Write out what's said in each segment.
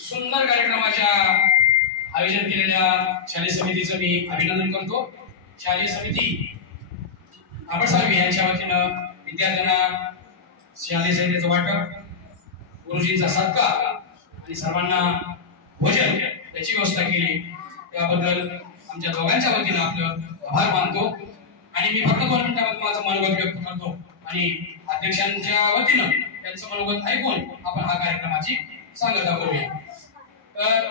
सुंदर कार्यक्रमाच्या आयोजन केलेल्या शालेय समितीचं मी अभिनंदन करतो। शालेय समिती आंबडसाहेब यांच्या वतीनं विद्यार्थ्यांना शालेय साहित्याचं वाटप, गुरुजींचा सत्कार आणि सर्वांना भोजन याची व्यवस्था केली, त्याबद्दल आमच्या दोघांच्या वतीनं आपलं आभार मानतो। आणि मी फक्त 2 मिनिटांमध्ये माझं मनोगत व्यक्त करतो आणि अध्यक्षांच्या वतीनं त्यांचं मनोगत ऐकून आपण हा कार्यक्रमाची सांगता करूया। तर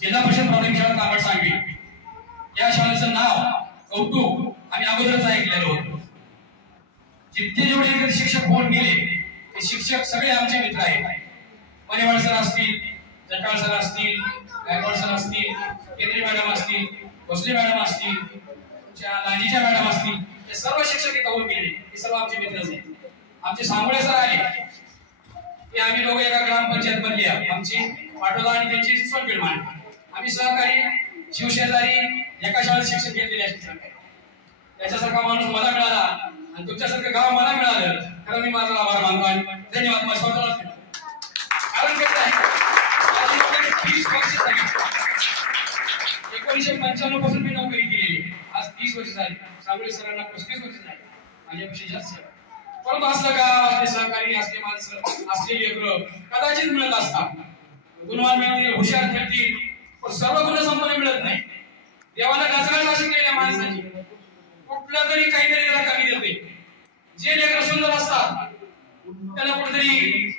जिल्हा परिषद प्राथमिक शाळा तांबड सांगवी या शाळेचं नाव कौतुक आम्ही अगोदरच ऐकलेलं होतं। जितके जेवढे शिक्षक होऊन गेले ते शिक्षक सगळे आमचे मित्र आहेत। मनेवाड सर असतील, जटाळ सर असतील, गायकवाड सर असतील, केंद्रे मॅडम असतील, भोसले मॅडम असतील, लांजीच्या मॅडम असतील, हे सर्व शिक्षक इथं होऊन गेले, हे सर्व आमचे मित्रच आहेत। आमचे सांगोळे सर आले की आम्ही दोघे एका ग्रामपंचायत बनली आहे, आमची पाटोदा आणि त्यांची सोनपेठ मान, आम्ही सहकारी शिवशेजारी एका शाळेत शिक्षण घेतलेले शिक्षक आहे। त्याच्यासारखा माणूस मला मिळाला आणि तुमच्यासारखं गाव मला मिळालं, खरं मी माझा आभार मानतो आणि धन्यवाद मला स्वतःला। कारण कसं आहे, 1995 पासून मी नोकरी केलेली, आज 30 वर्ष झाली। सांगोळे सरांना 35 वर्ष झाली, माझ्यापेक्षा जास्त। परंतु असलं गाव, असले सहकारी, असले माणसं, असले लेकरं कदाचित मिळत असतात। गुणवान मिळतील, हुशार ठरतील, पण सर्व गुण संपन्न मिळत नाही। देवाला गजगाज अशी केलेल्या माणसाची कुठलं तरी काहीतरी त्याला कमी देते। जे लेकरं सुंदर असतात त्याला कुठेतरी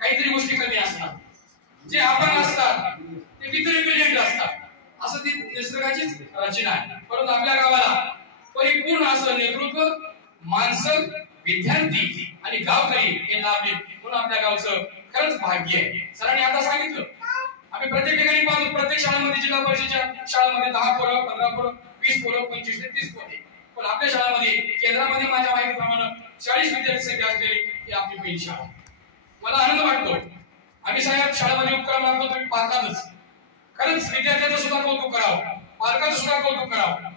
काहीतरी गोष्टी कमी असतात, जे अपंग असतात ते कितीतरी ब्रिलियंट असतात। असं ती निसर्गाचीच रचना आहे। परंतु आपल्या गावाला परिपूर्ण असं नेतृत्व, माणसं, विद्यार्थी आणि गावकरी हे लाभले, म्हणून आपल्या गावचं खरंच भाग्य आहे। सरांनी आता सांगितलं, आम्ही प्रत्येक ठिकाणी पाहतो, प्रत्येक शाळांमध्ये, जिल्हा परिषदेच्या शाळांमध्ये 10 पोरं, 15 पोरं, 20 पोरं, 25 ते 30 पोरं, पण आपल्या शाळांमध्ये, केंद्रामध्ये माझ्या माहितीप्रमाणे 40 विद्यार्थी संख्या असलेली ही आपली पहिली शाळा। मला आनंद वाटतो, आम्ही साहेब शाळेमध्ये उपक्रम राबवतो, तुम्ही पाहतातच। खरंच विद्यार्थ्यांचं सुद्धा कौतुक करावं, पालकांचं सुद्धा कौतुक करावं।